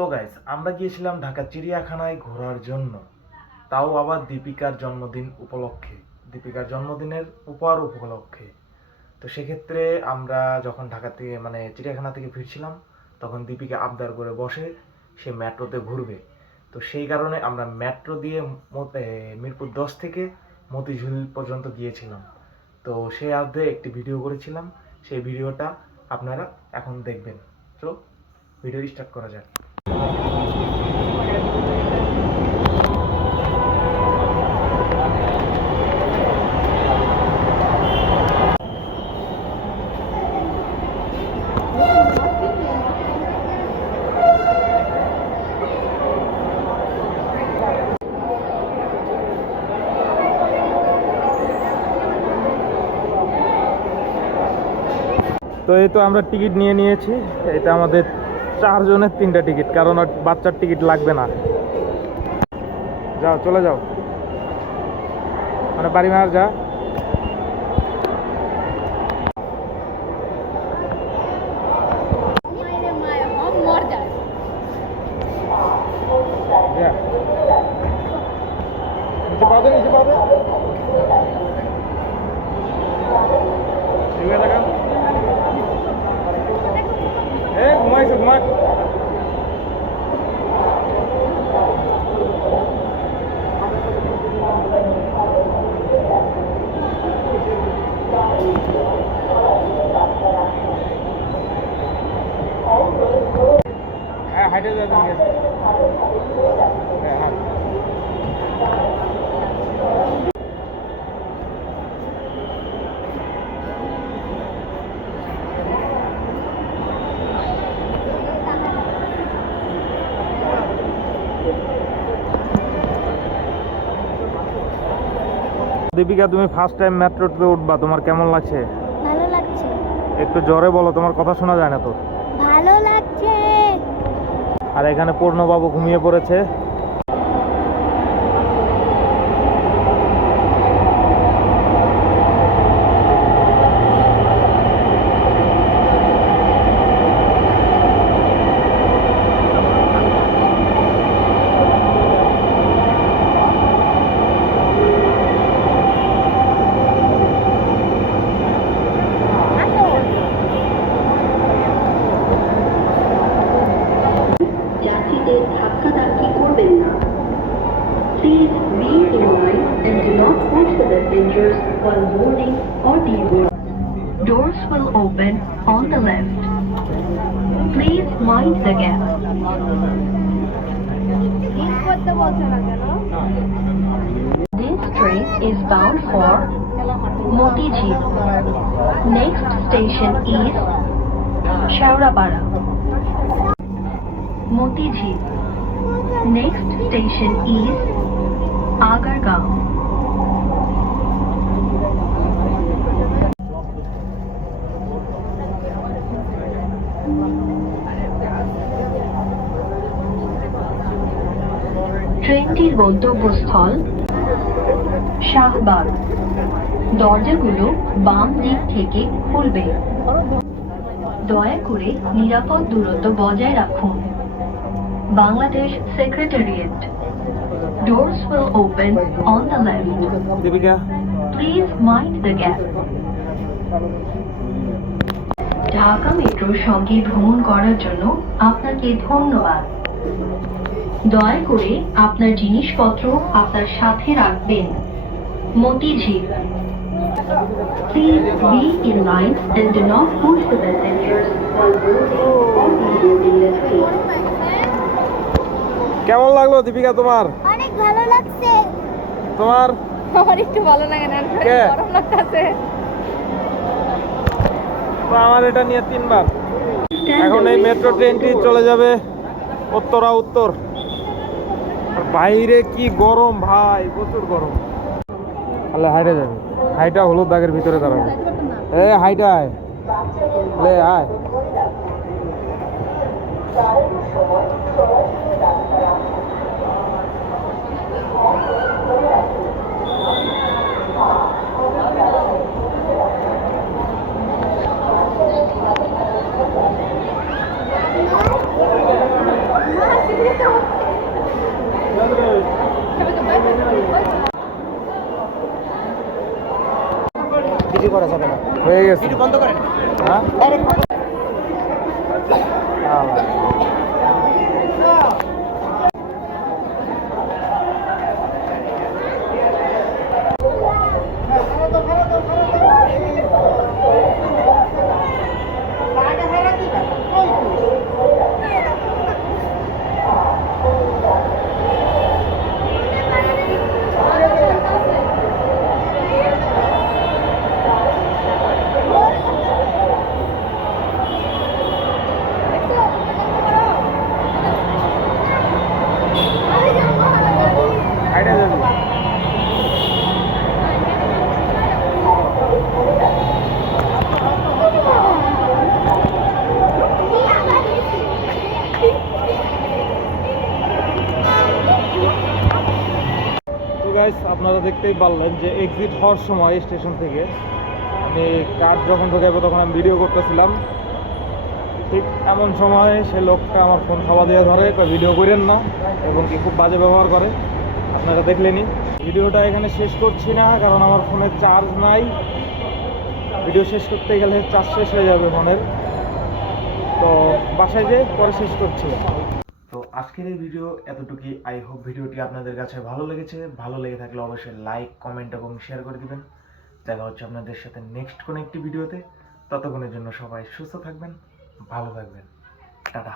তো গাইস, আমরা গিয়েছিলাম ঢাকা চিড়িয়াখানায় ঘোরার জন্য, তাও আবার দীপিকার জন্মদিন উপলক্ষে, দীপিকার জন্মদিনের উপহার উপলক্ষে। তো সেক্ষেত্রে আমরা যখন ঢাকা থেকে চিড়িয়াখানা থেকে ফিরছিলাম, তখন দীপিকা আবদার করে বসে সে মেট্রোতে ঘুরবে। তো সেই কারণে আমরা মেট্রো দিয়ে মিরপুর 10 থেকে মতিঝিল পর্যন্ত গিয়েছিলাম। তো সেই অর্ধে একটি ভিডিও করেছিলাম, সেই ভিডিওটা আপনারা এখন দেখবেন। তো ভিডিও স্টার্ট করা যাক। তো এই তো আমরা টিকিট নিয়ে নিয়েছি। এটা আমাদের 4 জনের 3টা টিকিট, কারণ বাচ্চার টিকিট লাগবে না। যাও, চলে যাও, বাড়ি মার যা। নিচে পাও দে, নিচে পাও দে। ঘুমাইছে, ঘুমাক। হ্যাঁ, হাইটে যাবে। হ্যাঁ, হাট। দীপিকা, তুমি ফার্স্ট টাইম মেট্রোতে উঠবা, তোমার কেমন লাগছে? ভালো লাগছে। একটু জোরে বলো, তোমার কথা শোনা যায় না তো। ভালো লাগছে। আর এখানে পূর্ণবাবু ঘুমিয়ে পড়েছে। Please be in line and do not push the passengers while boarding or deboarding. Doors will open on the left. Please mind the gap. This train is bound for Motijhil. Next station is Shaurapara. Motijhil. Next station is Agargaon. ট্রেনটির গন্তব্যস্থল শাহবাগ। দরজাগুলো বাম দিক থেকে খুলবে। দয়া করে নিরাপদ দূরত্ব বজায় রাখুন। Bangladesh Secretariat. Doors will open on the left. Deepika, Please mind the gap. Dhaka মেট্রোর সঙ্গে ভ্রমণ করার জন্য আপনাকে ধন্যবাদ। দয়া করে আপনার জিনিসপত্র আপনার সাথে রাখবেন। Motijheel. Please be in line and do not push the passengers while boarding or deboarding the train. কেমন লাগলো দীপিকা তোমার? অনেক ভালো লাগছে। তোমার? আমার একটু ভালো লাগে না, গরম লাগতেছে। আমার এটা নিয়ে 3 বার। এখন এই মেট্রো ট্রেনটি চলে যাবে উত্তরা উত্তর। আর বাইরে কি গরম ভাই, প্রচুর গরম। তাহলে হাইটে যাবে, হাইটা হলুদ দাগের ভিতরে দাঁড়াবে। হাইটা আয়, আয়। ভিডিও করা যাবে না, হয়ে গেছে। ভিডিও বন্ধ করেন। হ্যাঁ আইডিয়া যাবে। তো গাইস, আপনারা দেখতেই পারলেন যে এক্সিট হওয়ার সময় স্টেশন থেকে আমি কার যখন ঢোকাবো তখন আমি ভিডিও করতেছিলাম। ঠিক এমন সময় সে লোকটা আমার ফোন খাওয়া দিয়ে ধরে, ভিডিও করেন না, এবং কি খুব বাজে ব্যবহার করে। আপনারা দেখলেনই। ভিডিওটা এখানে শেষ করছি না, কারণ আমার ফোনে চার্জ নাই। ভিডিও শেষ করতে গেলে চার্জ শেষ হয়ে যাবে ফোনের। তো বাসায় যেয়ে পরে শেষ করছি। তো আজকের এই ভিডিও এতটুকুই। আই হোপ ভিডিওটি আপনাদের কাছে ভালো লেগেছে। ভালো লেগে থাকলে অবশ্যই লাইক, কমেন্ট এবং শেয়ার করে দিবেন। দেখা হচ্ছে আপনাদের সাথে নেক্সট কোনো একটি ভিডিওতে। ততক্ষণের জন্য সবাই সুস্থ থাকবেন, ভালো থাকবেন। টাটা।